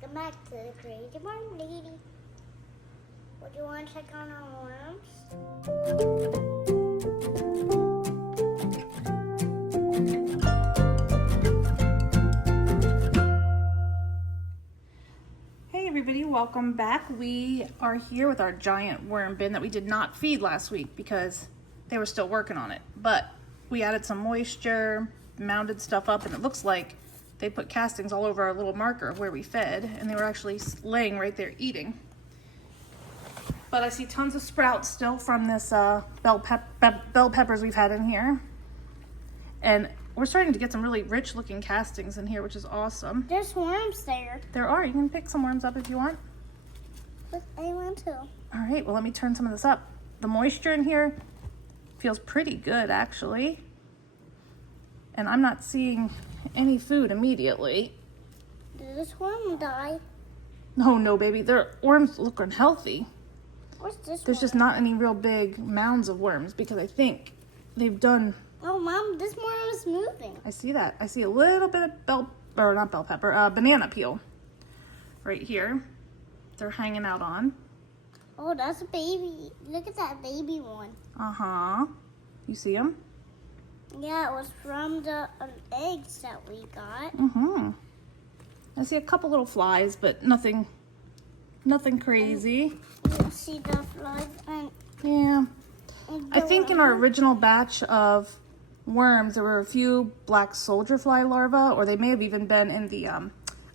Welcome back to the Crazy Worm Lady. Would you want to check on our worms? Hey everybody, welcome back. We are here with our giant worm bin that we did not feed last week because they were still working on it. But we added some moisture, mounded stuff up, and it looks like they put castings all over our little marker of where we fed, and they were actually laying right there eating. But I see tons of sprouts still from this bell peppers we've had in here. And we're starting to get some really rich looking castings in here, which is awesome. There's worms there. There are. You can pick some worms up if you want. But I want to. All right, well, let me turn some of this up. The moisture in here feels pretty good, actually. And I'm not seeing any food immediately. Did this worm die? No, baby. Their worms look unhealthy. What's this There's worm? just not any real big mounds of worms because I think they've done... Oh, Mom, this worm is moving. I see that. I see a little bit of banana peel right here. They're hanging out on. Oh, that's a baby. Look at that baby one. Uh-huh. You see them? Yeah, it was from the eggs that we got. Mm-hmm. I see a couple little flies, but nothing crazy. You see the flies and Yeah. I the think in our worm? original batch of worms, there were a few black soldier fly larvae, or they may have even been in the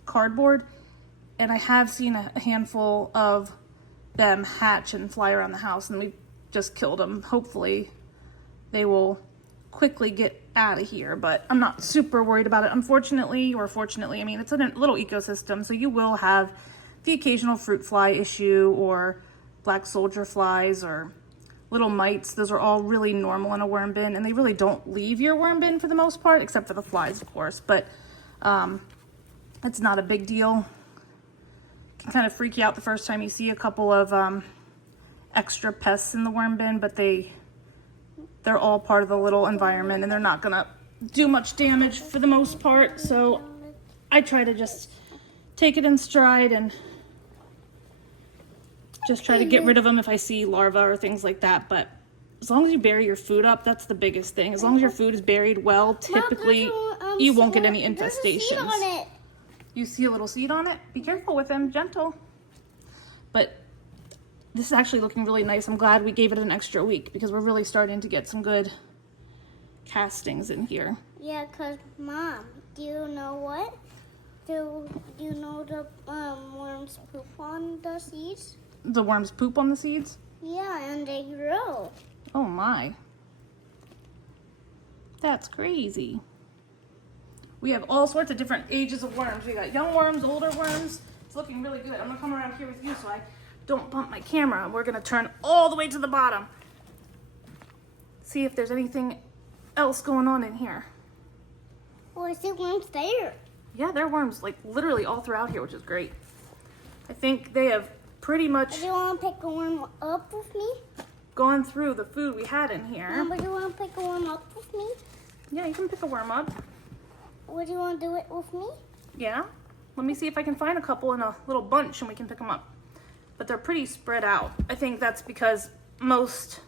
cardboard. And I have seen a handful of them hatch and fly around the house, and we just killed them. Hopefully they will quickly get out of here, but I'm not super worried about it. Unfortunately, or fortunately, I mean, it's a little ecosystem, so you will have the occasional fruit fly issue or black soldier flies or little mites. Those are all really normal in a worm bin, and they really don't leave your worm bin for the most part, except for the flies, of course, but it's not a big deal. It can kind of freak you out the first time you see a couple of extra pests in the worm bin, but they're all part of the little environment, and they're not gonna do much damage for the most part, so I try to just take it in stride and just try to get rid of them if I see larvae or things like that. But as long as you bury your food up, that's the biggest thing. As long as your food is buried well, typically you won't get any infestations. There's a seed on it. You see a little seed on it? Be careful with him, gentle. But this is actually looking really nice. I'm glad we gave it an extra week because we're really starting to get some good castings in here. Yeah, because, Mom, do you know what? Do you know the worms poop on the seeds? The worms poop on the seeds? Yeah, and they grow. Oh my. That's crazy. We have all sorts of different ages of worms. We got young worms, older worms. It's looking really good. I'm gonna come around here with you so I don't bump my camera. We're gonna turn all the way to the bottom. See if there's anything else going on in here. Oh, I see worms there. Yeah, there are worms like literally all throughout here, which is great. I think they have pretty much Do you want to pick a worm up with me? gone through the food we had in here. Mom, do you want to pick a worm up with me? Yeah, you can pick a worm up. Would you want to do it with me? Yeah. Let me see if I can find a couple in a little bunch and we can pick them up. But they're pretty spread out. I think that's because most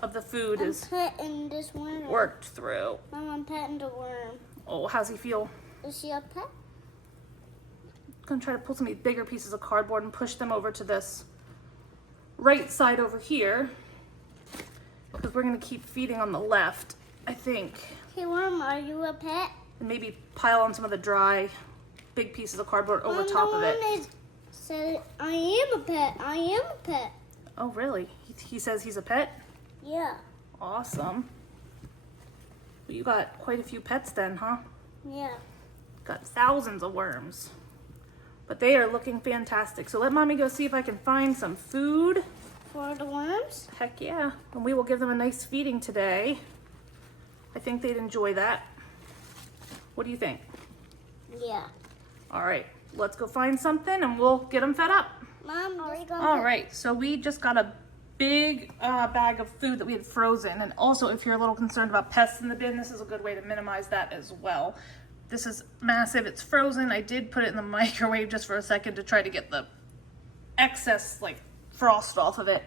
of the food is petting this worm. worked through. Mom, I'm petting the worm. Oh, how's he feel? Is she a pet? I'm gonna try to pull some of these bigger pieces of cardboard and push them over to this right side over here because we're gonna keep feeding on the left, I think. Hey, worm, are you a pet? And maybe pile on some of the dry big pieces of cardboard over top of it. Said, I am a pet. I am a pet. Oh, really? He says he's a pet? Yeah. Awesome. Well, you got quite a few pets then, huh? Yeah. Got thousands of worms. But they are looking fantastic. So let Mommy go see if I can find some food. For the worms? Heck yeah. And we will give them a nice feeding today. I think they'd enjoy that. What do you think? Yeah. All right, let's go find something and we'll get them fed up. Mom, are you going All right, so we just got a big bag of food that we had frozen. And also, if you're a little concerned about pests in the bin, this is a good way to minimize that as well. This is massive. It's frozen. I did put it in the microwave just for a second to try to get the excess like frost off of it.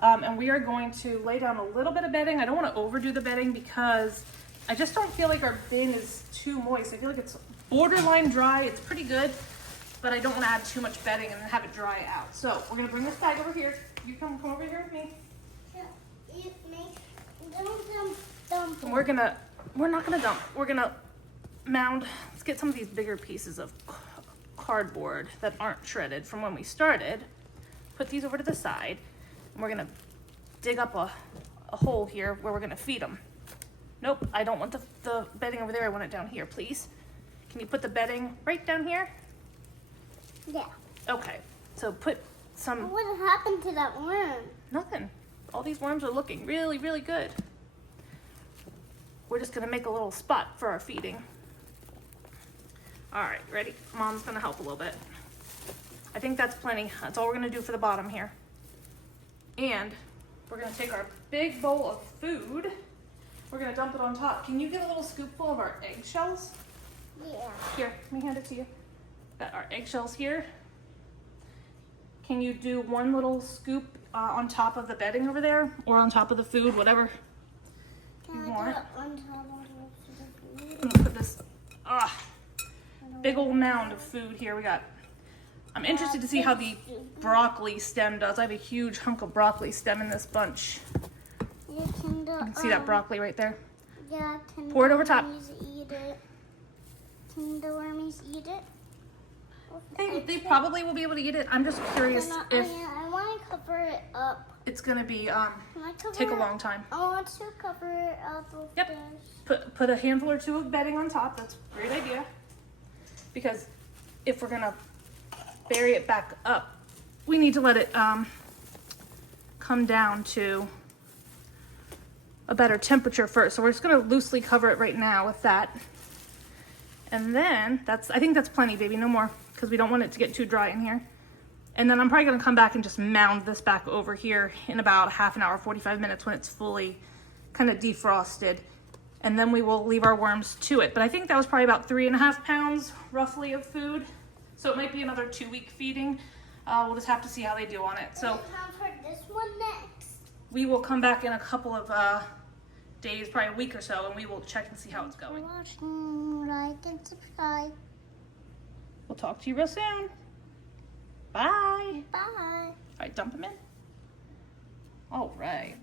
And we are going to lay down a little bit of bedding. I don't want to overdo the bedding because I just don't feel like our bin is too moist. I feel like it's borderline dry. It's pretty good, but I don't want to add too much bedding and then have it dry out. So we're going to bring this bag over here. You come over here with me. And we're not gonna dump. We're gonna mound. Let's get some of these bigger pieces of cardboard that aren't shredded from when we started. Put these over to the side, and we're gonna dig up a hole here where we're gonna feed them. Nope, I don't want the bedding over there. I want it down here, please. Can you put the bedding right down here? Yeah. Okay. So put some. What happened to that worm? Nothing. All these worms are looking really, really good. We're just gonna make a little spot for our feeding. All right, ready? Mom's gonna help a little bit. I think that's plenty. That's all we're gonna do for the bottom here. And we're gonna take our big bowl of food. We're gonna dump it on top. Can you get a little scoopful of our eggshells? Yeah. Here, let me hand it to you. Got our eggshells here. Can you do one little scoop on top of the bedding over there, or on top of the food, whatever you want? On top of the food? I'm gonna put this big old mound of food here. I'm interested to see how the broccoli stem does. I have a huge hunk of broccoli stem in this bunch. You can See that broccoli right there? Yeah. Pour it over top. Eat it. Can the wormies eat it? They probably will be able to eat it. I'm just curious if I want to cover it up. it's gonna be Take a long time. I want to cover it up with Yep. this. Put a handful or two of bedding on top. That's a great idea. Because if we're gonna bury it back up, we need to let it come down to a better temperature first. So we're just gonna loosely cover it right now with that. And then I think that's plenty, baby, no more, because we don't want it to get too dry in here. And then I'm probably gonna come back and just mound this back over here in about half an hour, 45 minutes when it's fully kind of defrosted. And then we will leave our worms to it. But I think that was probably about 3.5 pounds roughly of food. So it might be another 2-week feeding. We'll just have to see how they do on it. So Time for this one next. we will come back in a couple of days, probably a week or so, and we will check and see how it's going. Watching, like and subscribe. We'll talk to you real soon. Bye. Bye. All right, dump them in. All right.